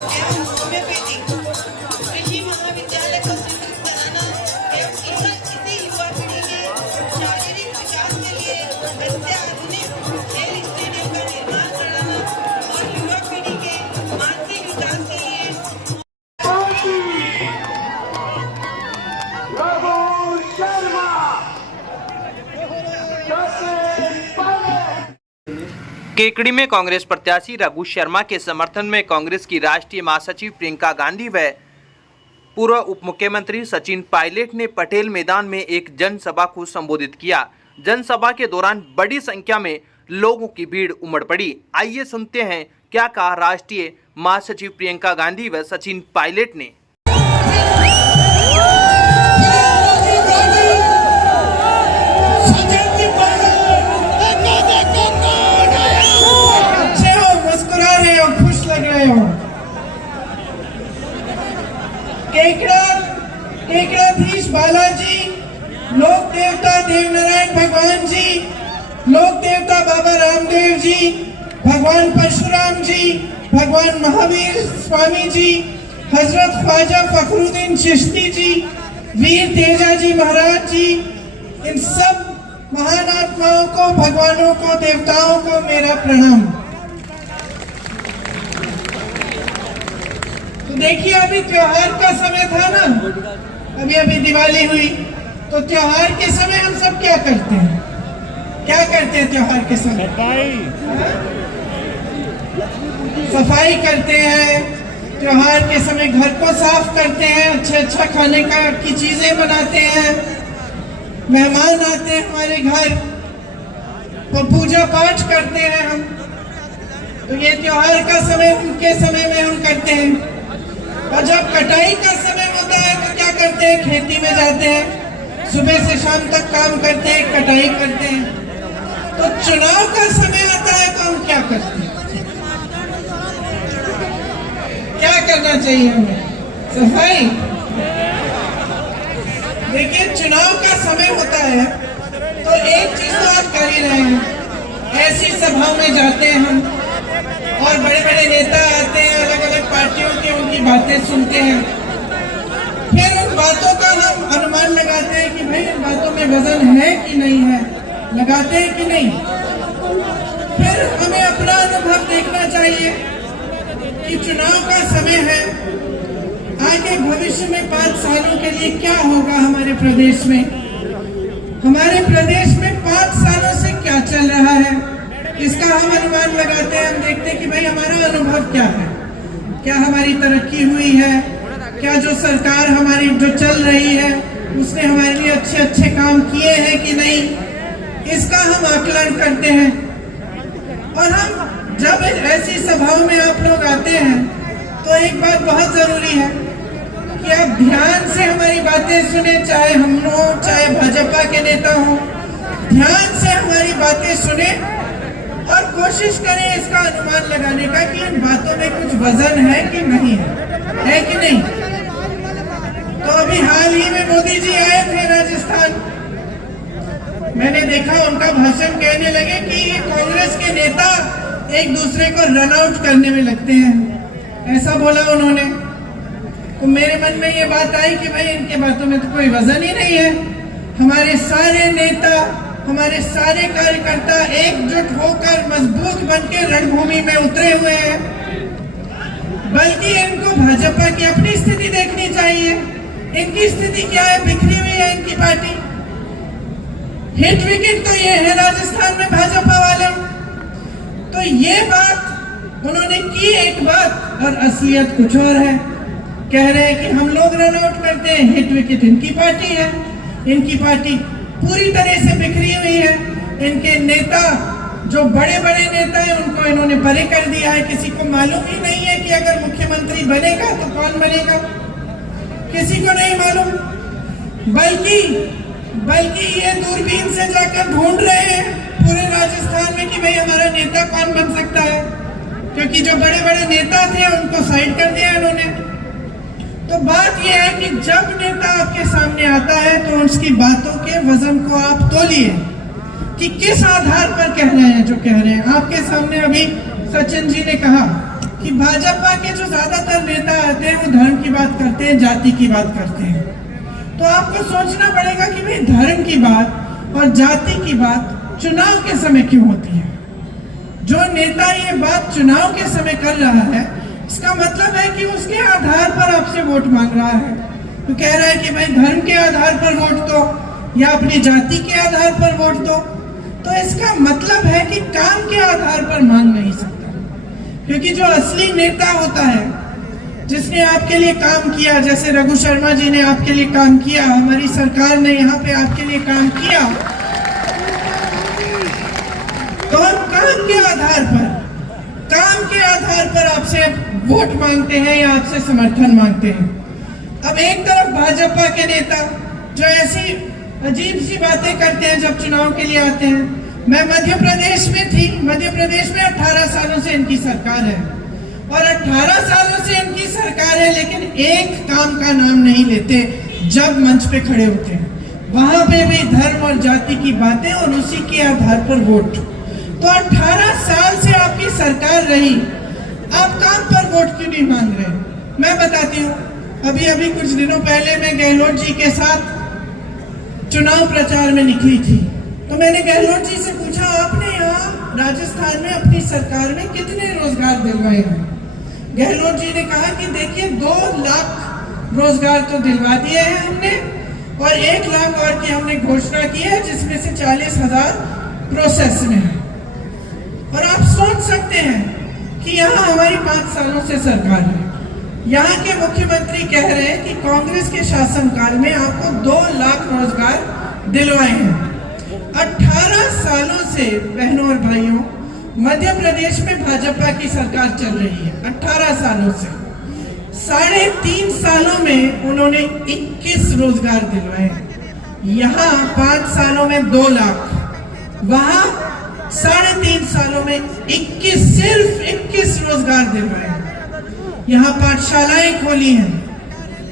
एवं होम्योपैथी कृषि महाविद्यालय को स्वीकृत कराना एवं इसी युवा पीढ़ी के शारीरिक विकास के लिए अत्याधुनिक खेल स्टेडियम का निर्माण कराना और युवा पीढ़ी के मानसिक विकास के लिए केकड़ी में कांग्रेस प्रत्याशी रघु शर्मा के समर्थन में कांग्रेस की राष्ट्रीय महासचिव प्रियंका गांधी व पूर्व उप मुख्यमंत्री सचिन पायलट ने पटेल मैदान में एक जनसभा को संबोधित किया। जनसभा के दौरान बड़ी संख्या में लोगों की भीड़ उमड़ पड़ी। आइए सुनते हैं क्या कहा राष्ट्रीय महासचिव प्रियंका गांधी व सचिन पायलट ने। केकड़ाधीश बालाजी, लोक देवता देवनारायण भगवान जी, लोक देवता बाबा रामदेव जी, भगवान परशुराम जी, भगवान महावीर स्वामी जी, हजरत ख्वाजा फखरुद्दीन चिश्ती जी, वीर तेजा जी महाराज जी, इन सब महान आत्माओं को, भगवानों को, देवताओं को मेरा प्रणाम। तो देखिए, अभी त्योहार का समय था ना, अभी दिवाली हुई, तो त्योहार के समय हम सब क्या करते हैं? क्या करते हैं त्योहार के समय? सफाई करते हैं। त्योहार के समय घर को साफ करते हैं, अच्छा खाने की चीजें बनाते हैं, मेहमान आते हैं हमारे घर, तो पूजा पाठ करते हैं हम। तो ये त्योहार का समय, उनके समय में हम करते हैं। और जब कटाई का समय होता है तो क्या करते हैं? खेती में जाते हैं, सुबह से शाम तक काम करते हैं, कटाई करते हैं। तो चुनाव का समय आता है तो हम क्या करते हैं? क्या करना चाहिए हमें? सफाई। देखिए, चुनाव का समय होता है तो एक चीज तो आप कर ही रहे हैं, ऐसी सभा में जाते हैं हम और बड़े बड़े नेता आते हैं, अलग अलग पार्टियों के, उनकी बातें सुनते हैं। फिर उन बातों का हम अनुमान लगाते हैं कि भाई इन बातों में वजन है कि नहीं है, लगाते हैं कि नहीं। फिर हमें अपना अनुभव देखना चाहिए कि चुनाव का समय है, आगे भविष्य में 5 सालों के लिए क्या होगा हमारे प्रदेश में। हमारे प्रदेश में 5 सालों से क्या चल रहा है, इसका हम अनुमान लगाते हैं। हम देखते हैं कि भाई हमारा अनुभव क्या है, क्या हमारी तरक्की हुई है, क्या जो सरकार हमारी जो चल रही है उसने हमारे लिए अच्छे काम किए हैं कि नहीं, इसका हम आकलन करते हैं। और हम जब ऐसी सभाओं में आप लोग आते हैं तो एक बात बहुत जरूरी है कि आप ध्यान से हमारी बातें सुने, चाहे हम हो चाहे भाजपा के नेता हो, ध्यान से हमारी बातें सुने और कोशिश करें इसका अनुमान लगाने का कि इन बातों में कुछ वजन है कि नहीं है कि नहीं। तो अभी हाल ही में मोदी जी आए थे राजस्थान, मैंने देखा उनका भाषण, कहने लगे कि ये कांग्रेस के नेता एक दूसरे को रन आउट करने में लगते हैं, ऐसा बोला उन्होंने। तो मेरे मन में ये बात आई कि भाई इनके बातों में तो कोई वजन ही नहीं है। हमारे सारे नेता, हमारे सारे कार्यकर्ता एकजुट होकर मजबूत बनकर रणभूमि में उतरे हुए हैं। बल्कि इनको भाजपा की अपनी स्थिति देखनी चाहिए। इनकी स्थिति क्या है? बिखरी हुई है इनकी पार्टी। हिट विकेट तो ये है राजस्थान में भाजपा वाले। तो ये बात उन्होंने की एक बात, और असलियत कुछ और है। कह रहे हैं कि हम लोग रन आउट करते हैं, हिट विकेट इनकी पार्टी है। इनकी पार्टी पूरी तरह से बिखरी हुई है। इनके नेता, जो बड़े बड़े नेता हैं, उनको इन्होंने परे कर दिया है। किसी को मालूम ही नहीं है कि अगर मुख्यमंत्री बनेगा तो कौन बनेगा, किसी को नहीं मालूम। बल्कि ये दूरबीन से जाकर ढूंढ रहे हैं पूरे राजस्थान में कि भाई हमारा नेता कौन बन सकता है, क्योंकि जो बड़े बड़े नेता थे उनको साइड कर दिया इन्होंने। तो बात यह है कि जब नेता आपके सामने आता है तो उसकी बातों के वजन को आप तोलिए कि किस आधार पर कह रहे हैं जो कह रहे हैं। आपके सामने अभी सचिन जी ने कहा कि भाजपा के जो ज्यादातर की बात करते हैं, जाति की बात करते हैं, तो आपको सोचना पड़ेगा कि भाई धर्म की बात और जाति की बात चुनाव के समय क्यों होती है। जो नेता ये बात चुनाव के समय कर रहा है, इसका मतलब है कि उसके आधार पर आपसे वोट मांग रहा है। तो कह रहा है कि भाई धर्म के आधार पर वोट दो या अपनी जाति के आधार पर वोट दो, तो इसका मतलब है कि काम के आधार पर मांग नहीं सकता। क्योंकि जो असली नेता होता है, जिसने आपके लिए काम किया, जैसे रघु शर्मा जी ने आपके लिए काम किया, हमारी सरकार ने यहाँ पे आपके लिए काम किया, तो हम काम के आधार पर आपसे वोट मांगते हैं या आपसे समर्थन मांगते हैं। अब एक तरफ भाजपा के नेता जो ऐसी अजीब सी बातें करते हैं जब चुनाव के लिए आते हैं। मैं मध्य प्रदेश में थी, मध्य प्रदेश में 18 सालों से इनकी सरकार है और 18 सालों से इनकी सरकार है, लेकिन एक काम का नाम नहीं लेते जब मंच पे खड़े होते हैं। वहां पे भी धर्म और जाति की बातें और उसी के आधार पर वोट। तो 18 साल से आपकी सरकार रही, आप काम पर वोट क्यों नहीं मांग रहे? मैं बताती हूँ, अभी कुछ दिनों पहले मैं गहलोत जी के साथ चुनाव प्रचार में निकली थी, तो मैंने गहलोत जी से पूछा, आपने यहाँ राजस्थान में अपनी सरकार में कितने रोजगार दिलवाए हैं? गहलोत जी ने कहा कि देखिए 2 लाख रोजगार तो दिलवा दिए हैं हमने और 1 लाख और की हमने घोषणा की है, जिसमें से 40,000 प्रोसेस में है। और आप सोच सकते हैं कि यहाँ हमारी 5 सालों से सरकार है, यहाँ के मुख्यमंत्री कह रहे हैं कि कांग्रेस के शासनकाल में आपको 2 लाख रोजगार दिलवाए हैं। 18 सालों से बहनों और भाइयों, मध्य प्रदेश में भाजपा की सरकार चल रही है। 18 सालों से 3.5 सालों में उन्होंने 21 रोजगार दिलवाए हैं। यहाँ 5 सालों में 2 लाख, वहां 3.5 सालों में 21, सिर्फ 21 रोजगार दिलवाए हैं। यहाँ पाठशालाएं खोली हैं,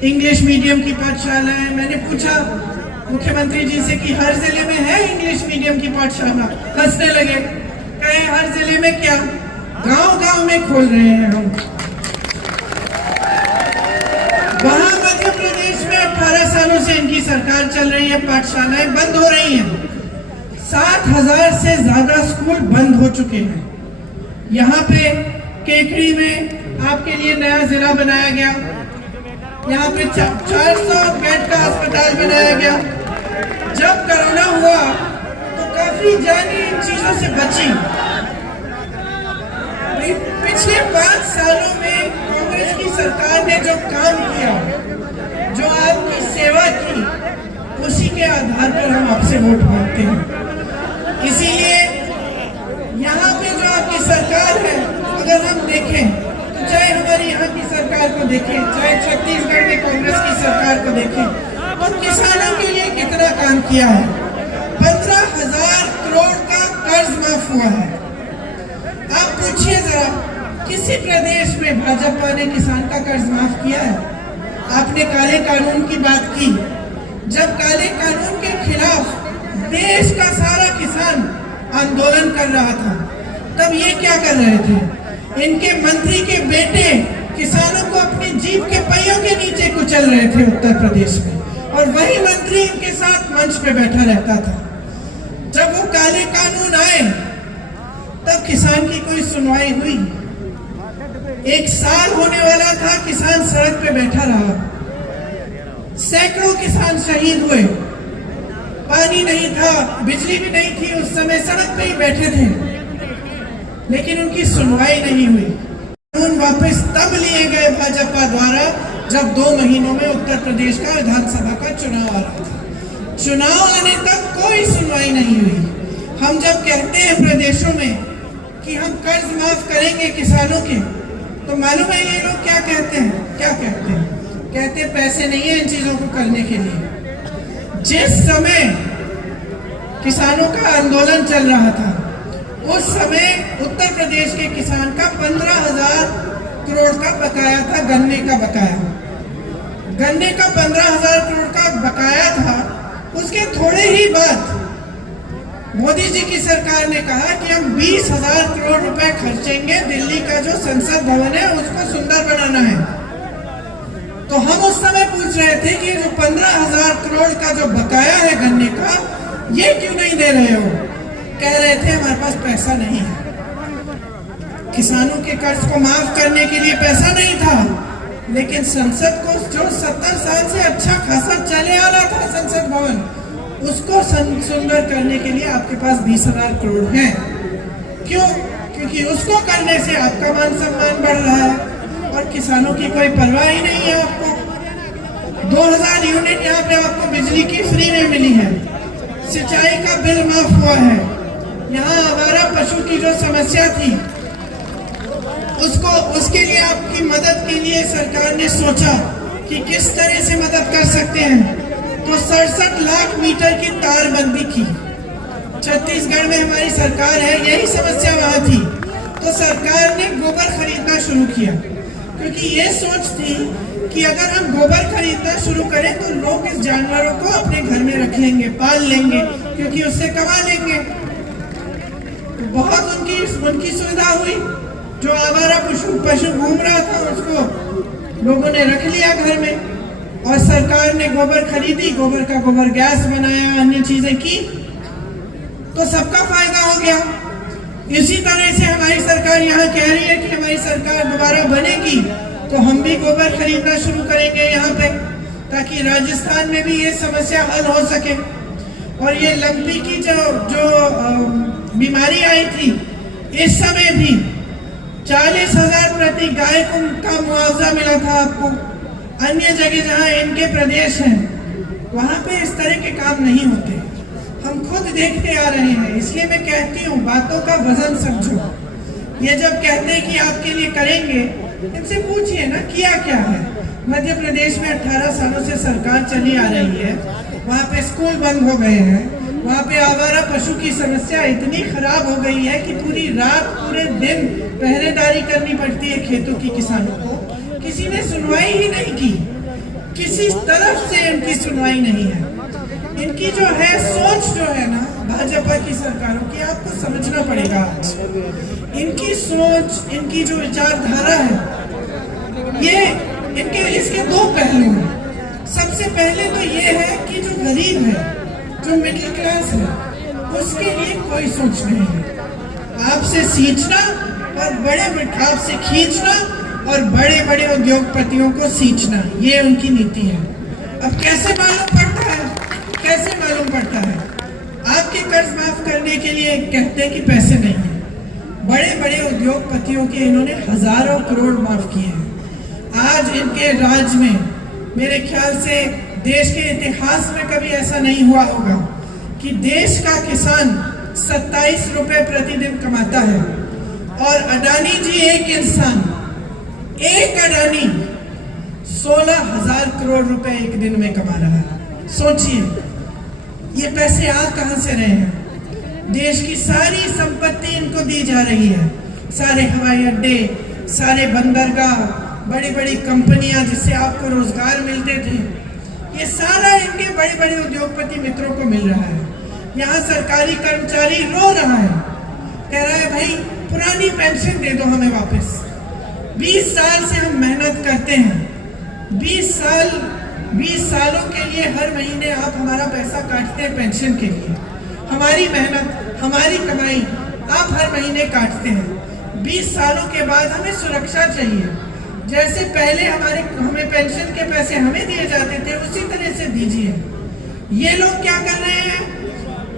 इंग्लिश मीडियम की पाठशालाएं। मैंने पूछा मुख्यमंत्री जी से कि हर जिले में है इंग्लिश मीडियम की पाठशाला? हंसने लगे, कहे हर जिले में क्या, गांव-गांव में खोल रहे हैं हम। वहां मध्य प्रदेश में 18 सालों से इनकी सरकार चल रही है, पाठशालाएं बंद हो रही हैं। 7,000 से ज्यादा स्कूल बंद हो चुके हैं। यहाँ पे केकड़ी में आपके लिए नया जिला बनाया गया, यहाँ पे 400 बेड का अस्पताल बनाया गया। जब कोरोना हुआ तो काफी जानी इन चीजों से बची। पिछले 5 सालों में कांग्रेस की सरकार ने जो काम किया, जो आपकी सेवा की, उसी के आधार पर हम आपसे वोट मांगते हैं। इसीलिए यहाँ पे जो आपकी सरकार है, अगर हम देखें तो चाहे हमारी यहाँ की सरकार को देखें, चाहे छत्तीसगढ़ में कांग्रेस की सरकार को देखें, तो किसानों के लिए कितना काम किया है। 15,000 करोड़ का कर्ज माफ हुआ है। आप पूछिए जरा, किसी प्रदेश में भाजपा ने किसान का कर्ज माफ किया है? आपने काले कानून की बात की, जब काले कानून के खिलाफ देश का सारा किसान आंदोलन कर रहा था, तब ये क्या कर रहे थे? इनके मंत्री के बेटे किसानों को अपनी जीप के पहियों के नीचे कुचल रहे थे उत्तर प्रदेश में, और वही मंत्री इनके साथ मंच पे बैठा रहता था। जब वो काले कानून आए, तब किसान की कोई सुनवाई हुई? 1 साल होने वाला था, किसान सड़क पे बैठा रहा, सैकड़ों किसान शहीद हुए। पानी नहीं था, बिजली भी नहीं थी, उस समय सड़क पे ही बैठे थे, लेकिन उनकी सुनवाई नहीं हुई। कानून वापस तब लिए गए भाजपा द्वारा जब 2 महीनों में उत्तर प्रदेश का विधानसभा का चुनाव आ रहा था। चुनाव आने तक कोई सुनवाई नहीं हुई। हम जब कहते हैं प्रदेशों में कि हम कर्ज माफ करेंगे किसानों के, तो मालूम है ये लोग क्या कहते हैं? क्या कहते हैं? कहते पैसे नहीं है इन चीजों को करने के लिए। जिस समय किसानों का आंदोलन चल रहा था, उस समय उत्तर प्रदेश के किसान का 15,000 करोड़ का बकाया था, गन्ने का बकाया। गन्ने का 15,000 करोड़ का बकाया था। उसके थोड़े ही बाद मोदी जी की सरकार ने कहा कि हम 20,000 करोड़ रुपए खर्चेंगे, दिल्ली का जो संसद भवन है उसको सुंदर बनाना है। तो हम उस समय पूछ रहे थे कि जो 15,000 करोड़ का जो बकाया है गन्ने का, ये क्यों नहीं दे रहे हो? कह रहे थे हमारे पास पैसा नहीं है, किसानों के कर्ज को माफ करने के लिए पैसा नहीं था। लेकिन संसद को जो 70 साल से अच्छा खासा चले आ रहा था संसद भवन, उसको सुंदर करने के लिए आपके पास 20,000 करोड़ हैं। क्यों? क्योंकि उसको करने से आपका मान सम्मान बढ़ रहा है और किसानों की कोई परवाह ही नहीं है। आपको 2000 यूनिट यहाँ पे आपको बिजली की फ्री में मिली है, सिंचाई का बिल माफ हुआ है। यहाँ आवारा पशु की जो समस्या थी उसके लिए आपकी मदद के लिए सरकार ने सोचा कि किस तरह से मदद कर सकते हैं, तो 67 लाख मीटर की तारबंदी की। छत्तीसगढ़ में हमारी सरकार है, यही समस्या वहां थी, तो सरकार ने गोबर खरीदना शुरू किया, क्योंकि ये सोच थी कि अगर हम गोबर खरीदना शुरू करें तो लोग इस जानवरों को अपने घर में रख लेंगे, पाल लेंगे, क्योंकि उससे कमा लेंगे। तो बहुत उनकी सुविधा हुई। जो आवारा पशु घूम रहा था उसको लोगों ने रख लिया घर में, और सरकार ने गोबर खरीदी, गोबर का गोबर गैस बनाया, अन्य चीजें की, तो सबका फायदा हो गया। इसी तरह से हमारी सरकार यहाँ कह रही है कि हमारी सरकार दोबारा बनेगी तो हम भी गोबर खरीदना शुरू करेंगे यहाँ पे, ताकि राजस्थान में भी ये समस्या हल हो सके। और ये लंपी की जो बीमारी आई थी, इस समय भी 40,000 प्रति गाय का मुआवजा मिला था आपको। अन्य जगह जहाँ इनके प्रदेश हैं वहाँ पे इस तरह के काम नहीं होते, हम खुद देखते आ रहे हैं। इसलिए मैं कहती हूँ, बातों का वजन समझो। ये जब कहते हैं कि आपके लिए करेंगे, इनसे पूछिए ना किया क्या है। मध्य प्रदेश में 18 सालों से सरकार चली आ रही है, वहाँ पे स्कूल बंद हो गए हैं, वहाँ पे आवारा पशु की समस्या इतनी खराब हो गई है कि पूरी रात पूरे दिन पहरेदारी करनी पड़ती है खेतों की किसानों को। किसी ने सुनवाई ही नहीं की, किसी तरफ से इनकी सुनवाई नहीं है। इनकी जो है सोच जो है ना भाजपा की सरकारों की, आपको समझना पड़ेगा आज। इनकी सोच, इनकी जो विचारधारा है, ये इसके दो पहलू हैं। सबसे पहले तो ये है कि जो गरीब है, जो मिडिल क्लास है, उसके लिए कोई सोच नहीं है। आपसे सींचना और आपसे खींचना और बड़े बड़े उद्योगपतियों को सींचना, ये उनकी नीति है। अब कैसे मालूम पड़ता है? कैसे मालूम पड़ता है? आपके कर्ज माफ करने के लिए कहते हैं कि पैसे नहीं है। बड़े बड़े उद्योगपतियों के इन्होंने हजारों करोड़ माफ किए हैं। आज इनके राज में मेरे ख्याल से देश के इतिहास में कभी ऐसा नहीं हुआ होगा कि देश का किसान 27 रुपए प्रतिदिन कमाता है, और अडानी जी एक अडानी 16,000 करोड़ रुपए एक दिन में कमा रहा है। सोचिए ये पैसे आ कहां से रहे हैं? देश की सारी संपत्ति इनको दी जा रही है, सारे हवाई अड्डे, सारे बंदरगाह, बड़ी बड़ी कंपनियां जिससे आपको रोजगार मिलते थे, ये सारा इनके बड़े बड़े उद्योगपति मित्रों को मिल रहा है। यहाँ सरकारी कर्मचारी रो रहा है, कह रहा है भाई पुरानी पेंशन दे दो हमें वापस। 20 साल से हम मेहनत करते हैं, 20 सालों के लिए हर महीने आप हमारा पैसा काटते हैं पेंशन के लिए। हमारी मेहनत, हमारी कमाई आप हर महीने काटते हैं। 20 सालों के बाद हमें सुरक्षा चाहिए। जैसे पहले हमें पेंशन के पैसे हमें दिए जाते थे, उसी तरह से दीजिए। ये लोग क्या कर रहे हैं?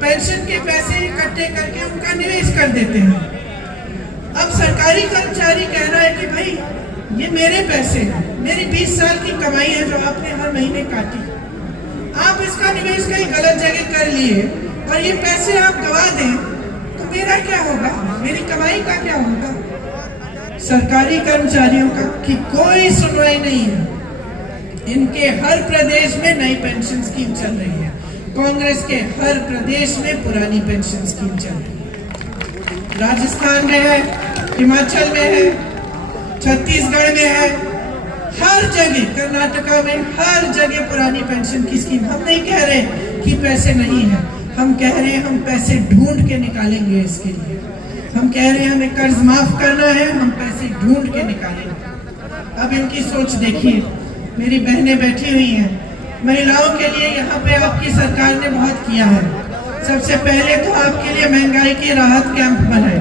पेंशन के पैसे इकट्ठे करके उनका निवेश कर देते हैं। अब सरकारी कर्मचारी कह रहा है कि भाई ये मेरे पैसे हैं, मेरी 20 साल की कमाई है जो आपने हर महीने काटी, आप इसका निवेश कहीं गलत जगह कर लिए और ये पैसे आप गवा दें तो मेरा क्या होगा? मेरी कमाई का क्या होगा? सरकारी कर्मचारियों का की कोई सुनवाई नहीं है। इनके हर प्रदेश में नई पेंशन स्कीम चल रही है, कांग्रेस के हर प्रदेश में पुरानी पेंशन स्कीम चल रही है। राजस्थान में है, हिमाचल में है, छत्तीसगढ़ में है, हर जगह, कर्नाटका में हर जगह पुरानी पेंशन की स्कीम। हम नहीं कह रहे कि पैसे नहीं है, हम कह रहे हैं हम पैसे ढूंढ के निकालेंगे इसके लिए। हम कह रहे हैं हमें कर्ज माफ करना है, हम पैसे ढूंढ के निकालेंगे। अब इनकी सोच देखिए, मेरी बहनें बैठी हुई हैं, महिलाओं के लिए यहाँ पे आपकी सरकार ने बहुत किया है। सबसे पहले तो आपके लिए महंगाई की राहत कैंप बनाए।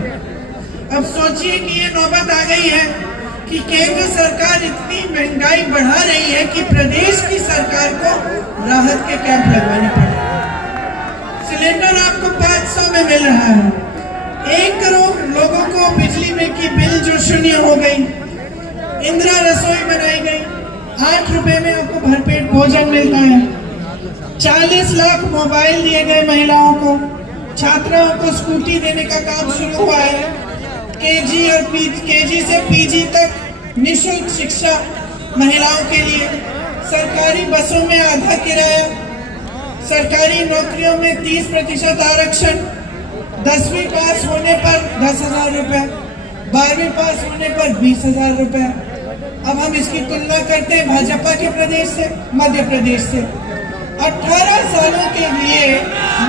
अब सोचिए कि ये नौबत आ गई है कि केंद्र सरकार इतनी महंगाई बढ़ा रही है कि प्रदेश की सरकार को राहत के कैंप लगवाने पड़े। सिलेंडर आपको 500 में मिल रहा है। 1 करोड़ लोगों को बिजली में की बिल जो शून्य हो गई, इंदिरा रसोई बनाई गई, 8 रुपए में आपको भरपेट भोजन मिलता है। 40 लाख मोबाइल दिए गए महिलाओं को। छात्राओं को स्कूटी देने का काम शुरू हुआ है। केजी से पीजी तक निःशुल्क शिक्षा महिलाओं के लिए। सरकारी बसों में आधा किराया, सरकारी नौकरियों में 30% आरक्षण, 10वीं पास होने पर 10,000 रुपए, 12वीं पास होने पर 20,000 रुपए। अब हम इसकी तुलना करते हैं भाजपा के प्रदेश से, मध्य प्रदेश से। 18 सालों के लिए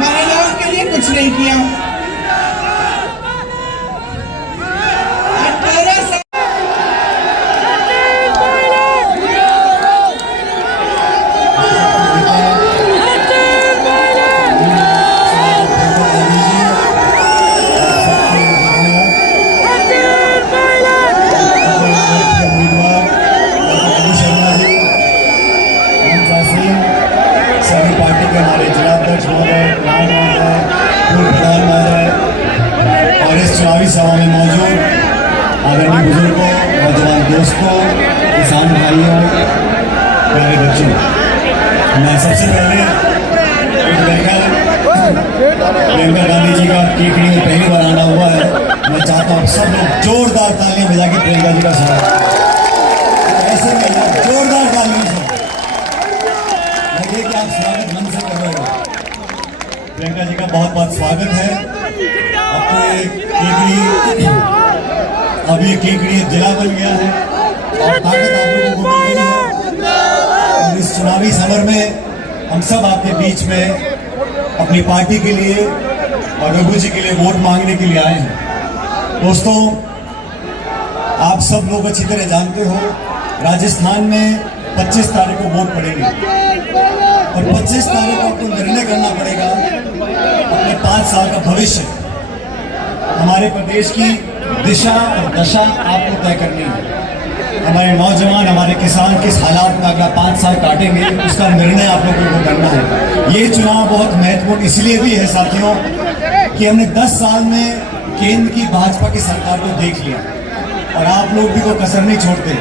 महिलाओं के लिए कुछ नहीं किया। 18 साल सभी पार्टी के हमारे जिलाध्यक्ष महोदय, प्रधान महोदय, पूर्व प्रधान महोदय और इस चुनावी सभा में मौजूद आदरणीय बुजुर्गों, नौजवान दोस्तों, किसान भाइयों, प्यारे बच्चों, मैं सबसे पहले प्रियंका गांधी जी का केकड़ी में पहली बार आना हुआ है। मैं चाहता हूँ सब लोग जोरदार तालियां बजा के प्रियंका जी का स्वागत। ऐसे में जोरदार तालियों से कि आप स्वागत मन से कर रहे हो। प्रियंका जी का बहुत बहुत स्वागत है। अब ये केकड़ी जिला बन गया है और ताकत आप लोगों को मिल गई है। और इस चुनावी समर में हम सब आपके बीच में अपनी पार्टी के लिए और रघु जी के लिए वोट मांगने के लिए आए हैं। दोस्तों, आप सब लोग अच्छी तरह जानते हो, राजस्थान में 25 तारीख को वोट पड़ेगी और 25 तारीख को आपको निर्णय करना पड़ेगा अपने 5 साल का भविष्य। हमारे प्रदेश की दिशा और दशा आपको तय करनी है। हमारे नौजवान, हमारे किसान किस हालात में अगला 5 साल काटेंगे, उसका निर्णय आप लोगों को करना है। ये चुनाव बहुत महत्वपूर्ण इसलिए भी है साथियों कि हमने 10 साल में केंद्र की भाजपा की सरकार को देख लिया और आप लोग भी कोई कसर नहीं छोड़ते।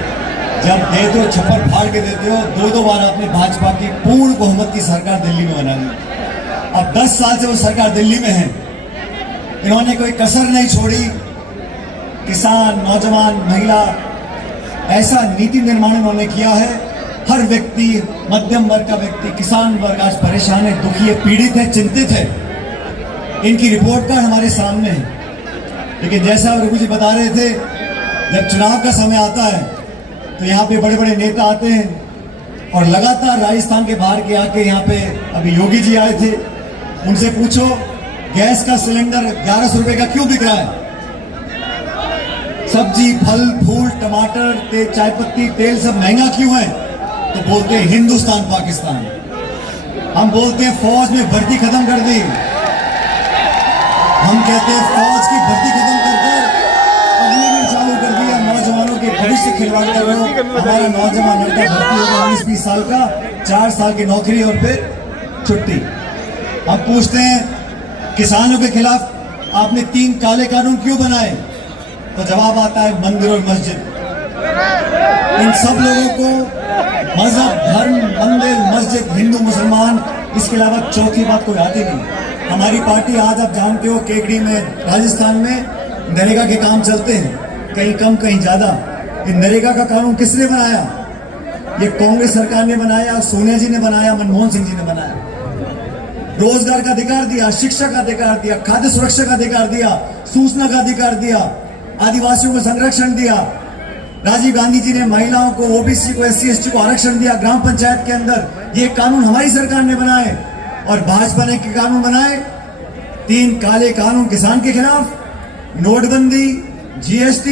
जब देते हो छप्पर फाड़ के देते हो। 2-2 बार आपने भाजपा की पूर्ण बहुमत की सरकार दिल्ली में बना ली। अब 10 साल से वो सरकार दिल्ली में है। इन्होंने कोई कसर नहीं छोड़ी। किसान, नौजवान, महिला, ऐसा नीति निर्माण इन्होंने किया है। हर व्यक्ति, मध्यम वर्ग का व्यक्ति, किसान वर्ग आज परेशान है, दुखी है, पीड़ित है, चिंतित है। इनकी रिपोर्ट कार्ड हमारे सामने है। लेकिन जैसा रघु जी बता रहे थे, जब चुनाव का समय आता है तो यहाँ पे बड़े बड़े नेता आते हैं और लगातार राजस्थान के बाहर के आके यहाँ पे अभी योगी जी आए थे। उनसे पूछो गैस का सिलेंडर 1100 रुपए का क्यों बिक रहा है? सब्जी, फल, फूल, टमाटर, चाय पत्ती, तेल सब महंगा क्यों है? तो बोलते हैं हिंदुस्तान पाकिस्तान। हम बोलते हैं फौज में भर्ती खत्म कर दी। हम कहते हैं फौज की भर्ती खत्म कर अग्निवीर चालू कर दिया। नौजवानों के भविष्य खिलवाड़ कर रहे हो। हमारा नौजवान लड़का भर्ती होगा 19-20 साल का, 4 साल की नौकरी और फिर छुट्टी। अब पूछते हैं किसानों के खिलाफ आपने 3 काले कानून क्यों बनाए? तो जवाब आता है मंदिर और मस्जिद। इन सब लोगों को मजहब, धर्म, मंदिर, मस्जिद, हिंदू, मुसलमान, इसके अलावा चौथी बात कोई आती नहीं। हमारी पार्टी आज आप जानते हो केकड़ी में, राजस्थान में नरेगा के काम चलते हैं, कहीं कम कहीं ज्यादा। ये नरेगा का कानून किसने बनाया? ये कांग्रेस सरकार ने बनाया, सोनिया जी ने बनाया, मनमोहन सिंह जी ने बनाया। रोजगार का अधिकार दिया, शिक्षा का अधिकार दिया, खाद्य सुरक्षा का अधिकार दिया, सूचना का अधिकार दिया, आदिवासियों को संरक्षण दिया। राजीव गांधी जी ने महिलाओं को, ओबीसी को, SC ST को आरक्षण दिया ग्राम पंचायत के अंदर। ये कानून हमारी सरकार ने बनाए और भाजपा ने कानून बनाए 3 काले कानून किसान के खिलाफ, नोटबंदी, GST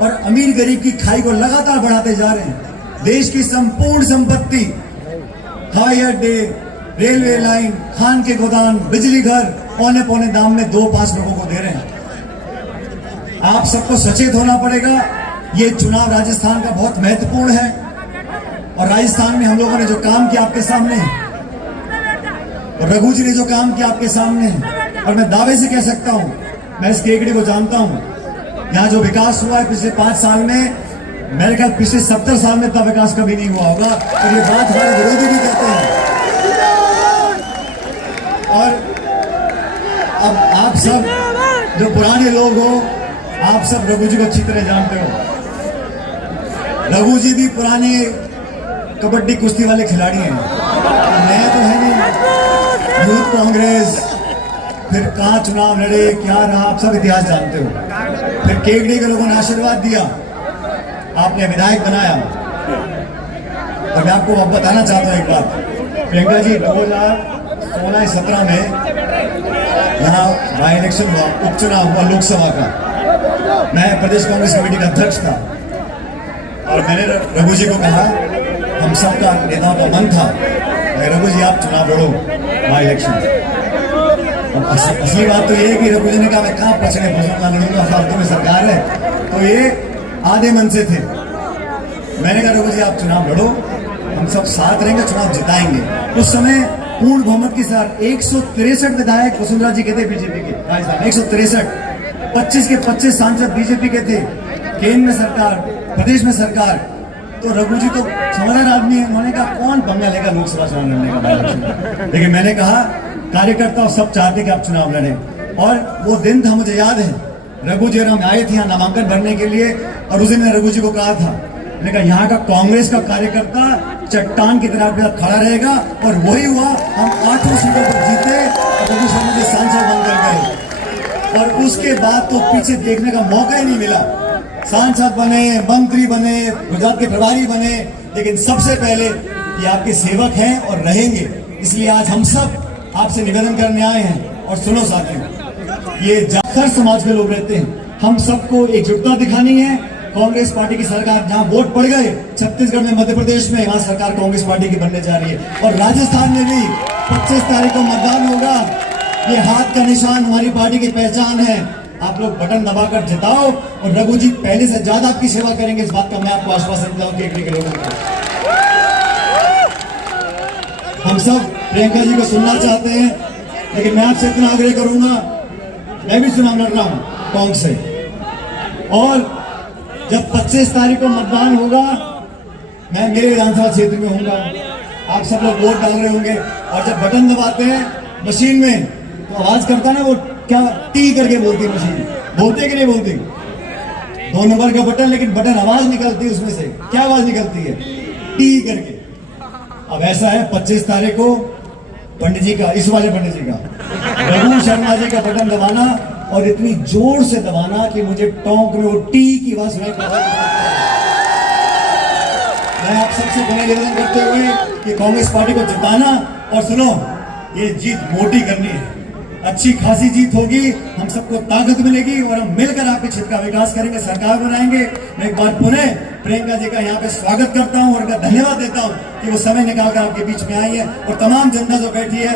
और अमीर गरीब की खाई को लगातार बढ़ाते जा रहे हैं। देश की संपूर्ण संपत्ति, हवाई अड्डे, रेलवे लाइन, खान के गोदाम, बिजली घर पौने पौने दाम में 2-5 लोगों को दे रहे हैं। आप सबको सचेत होना पड़ेगा। ये चुनाव राजस्थान का बहुत महत्वपूर्ण है और राजस्थान में हम लोगों ने जो काम किया आपके सामने है और रघु जी ने जो काम किया आपके सामने है, और मैं दावे से कह सकता हूं, मैं इस केकड़ी को जानता हूं, यहाँ जो विकास हुआ है पिछले 5 साल में, मेरे ख्याल पिछले 70 साल में इतना विकास कभी नहीं हुआ होगा। और ये बात हमारे विरोधी भी कहते हैं। और अब आप सब जो पुराने लोग हो, आप सब रघु जी को अच्छी तरह जानते हो। रघु जी भी पुराने कबड्डी कुश्ती वाले खिलाड़ी हैं, नए तो है नहीं। यूथ कांग्रेस, फिर कहाँ चुनाव लड़े, क्या रहा, आप सब इतिहास जानते हो। फिर केकड़ी के लोगों ने आशीर्वाद दिया, आपने विधायक बनाया। और मैं आपको अब बताना चाहता हूं एक बात, प्रियंका जी 2016-17 में यहाँ बाई इलेक्शन हुआ, उपचुनाव हुआ लोकसभा का। मैं प्रदेश कांग्रेस कमेटी का अध्यक्ष था और मैंने रघु जी को कहा, हम सबका नेताओं का मन था, रघु जी आप चुनाव लड़ो बाई इलेक्शन। असली बात तो ये है कि रघु जी ने कहा मैं कहाँ पछड़े फंसूंगा, लड़ूंगा, फालतू में सरकार है। तो ये आधे मन से थे। मैंने कहा रघु जी आप चुनाव लड़ो, हम सब साथ रहेंगे, चुनाव जिताएंगे। उस समय पूर्ण बहुमत के साथ 163 विधायक वसुंधरा जी के थे बीजेपी के, राजस्थान 163, 25 के 25 सांसद बीजेपी के थे, केंद्र में सरकार, प्रदेश में सरकार। तो रघु जी तो समझदार आदमी है, उन्होंने कहा कौन पंगा लेगा लोकसभा चुनाव लड़ने का। लेकिन मैंने कहा कार्यकर्ता सब चाहते कि आप चुनाव लड़ें। और वो दिन था, मुझे याद है, रघु जी और हम आए थे यहाँ नामांकन भरने के लिए, और उस दिन मैंने रघु जी को कहा था, मैंने कहा यहाँ का कांग्रेस का कार्यकर्ता चट्टान की तरह खड़ा रहेगा। और वही हुआ, हम 8 सीटों पर जीते, रघु शर्मा जी सांसद बनकर गए। और उसके बाद तो पीछे देखने का मौका ही नहीं मिला। सांसद बने, मंत्री बने, गुजरात के प्रभारी बने, लेकिन सबसे पहले ये आपके सेवक हैं और रहेंगे। इसलिए आज हम सब आपसे निवेदन करने आए हैं। और सुनो साथियों, ये हर समाज के लोग रहते हैं, हम सबको एकजुटता दिखानी है। कांग्रेस पार्टी की सरकार जहां वोट पड़ गए, छत्तीसगढ़ में, मध्य प्रदेश में, वहां सरकार कांग्रेस पार्टी की बनने जा रही है। और राजस्थान में भी 25 तारीख को मतदान होगा। ये हाथ का निशान हमारी पार्टी की पहचान है। आप लोग बटन दबाकर जिताओ और रघु जी पहले से ज्यादा आपकी सेवा करेंगे, इस बात का मैं आपको आश्वासन देता हूं केकड़ी के लोगों को। हम सब प्रियंका जी को सुनना चाहते हैं, लेकिन मैं आपसे इतना आग्रह करूंगा, मैं भी चुनाव लड़ रहा हूं कांग्रेस से, और जब 25 तारीख को मतदान होगा, मैं मेरे विधानसभा क्षेत्र में होऊंगा, आप सब लोग वोट डाल रहे होंगे, और जब बटन दबाते हैं मशीन में तो आवाज करता ना, वो क्या टी करके बोलती है मशीन, बोलते कि नहीं बोलती, 2 नंबर का बटन, लेकिन बटन आवाज निकलती है उसमें से। क्या आवाज निकलती है? टी करके। अब ऐसा है 25 तारीख को पंडित जी का, इस वाले पंडित जी का, रघु शर्मा जी का बटन दबाना, और इतनी जोर से दबाना कि मुझे टोंक में वो टी की आवाज सुनाई पड़े। मैं आप सबसे बड़ा निवेदन करते हुए कि कांग्रेस पार्टी को जिताना, और सुनो, ये जीत मोटी करनी है, अच्छी खासी जीत होगी, हम सबको ताकत मिलेगी और हम मिलकर आपके क्षेत्र का विकास करेंगे, सरकार बनाएंगे। मैं एक बार पुनः प्रियंका जी का यहाँ पे स्वागत करता हूँ और उनका धन्यवाद देता हूँ कि वो समय निकालकर आपके बीच में आई है, और तमाम जनता जो बैठी है